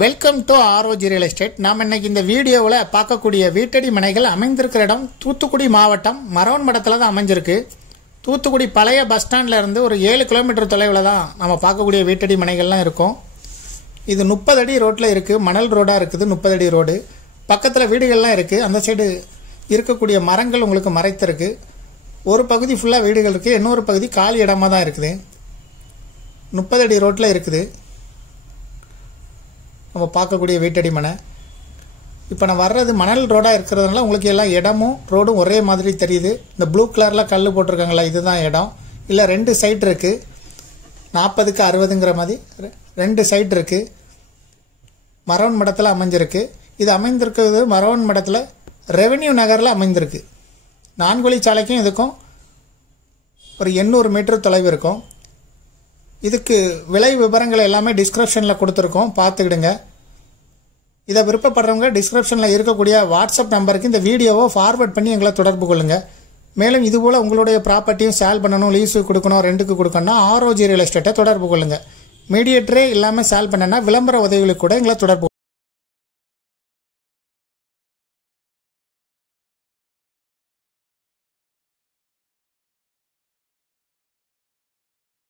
Welcome to ROG real estate. நாம் இன்னைக்கு இந்த வீடியோவில் பார்க்கக்கூடிய வீட்டடி மனைகள் அமைந்திருக்கிற இடம் தூத்துக்குடி மாவட்டம் மரவன்மடத்தில் தான் அமைஞ்சிருக்கு. தூத்துக்குடி பழைய பஸ் ஸ்டாண்டில் இருந்து ஒரு 7 கிலோமீட்டர் தொலைவில் தான் நம்ம பார்க்கக்கூடிய வீட்டடி மனைகள்லாம் இருக்கும். இது 30 அடி ரோட்டில் இருக்குது. மணல் ரோடாக இருக்குது. 30 அடி ரோடு பக்கத்தில் வீடுகள்லாம் இருக்குது. அந்த சைடு இருக்கக்கூடிய மரங்கள் உங்களுக்கு மறைத்திருக்கு. ஒரு பகுதி ஃபுல்லாக வீடுகள் இருக்குது, இன்னொரு பகுதி காலி இடமாக தான் இருக்குது. 30 அடி ரோட்டில் இருக்குது நம்ம பார்க்கக்கூடிய வீட்டடி மனை. இப்போ நான் வர்றது மணல் ரோடாக இருக்கிறதுனால உங்களுக்கு எல்லாம் இடமும் ரோடும் ஒரே மாதிரி தெரியுது. இந்த ப்ளூ கலரில் கல் போட்டிருக்காங்களா, இதுதான் இடம். இல்லை 2 சைட் இருக்குது, 40க்கு 60ங்கிற மாதிரி 2 சைட் இருக்குது. மரவன்மடத்தில் அமைஞ்சிருக்கு. இது அமைந்திருக்கிறது மரவன்மடத்தில் ரெவென்யூ நகரில் அமைந்திருக்கு. 4 வழிச்சாலைக்கும் இதுக்கும் ஒரு 800 மீட்டர் தொலைவு இருக்கும். இதுக்கு விலை விவரங்கள் எல்லாமே டிஸ்கிரிப்ஷனில் கொடுத்துருக்கோம், பார்த்துக்கிடுங்க. இதை விருப்பப்படுறவங்க டிஸ்கிரிப்ஷனில் இருக்கக்கூடிய வாட்ஸ்அப் நம்பருக்கு இந்த வீடியோவை ஃபார்வர்ட் பண்ணி எங்களை தொடர்பு கொள்ளுங்கள். மேலும் இதுபோல் உங்களுடைய ப்ராப்பர்ட்டியும் சேல் பண்ணணும், லீஸுக்கு கொடுக்கணும், ரெண்டுக்கு கொடுக்கணும்னா ஆர்ஓஜி ரியல் எஸ்டேட்டை தொடர்பு கொள்ளுங்கள். மீடியேட்டரே இல்லாமல் சேல் பண்ணனா விளம்பர உதவிகளுக்கு கூட எங்களை தொடர்பு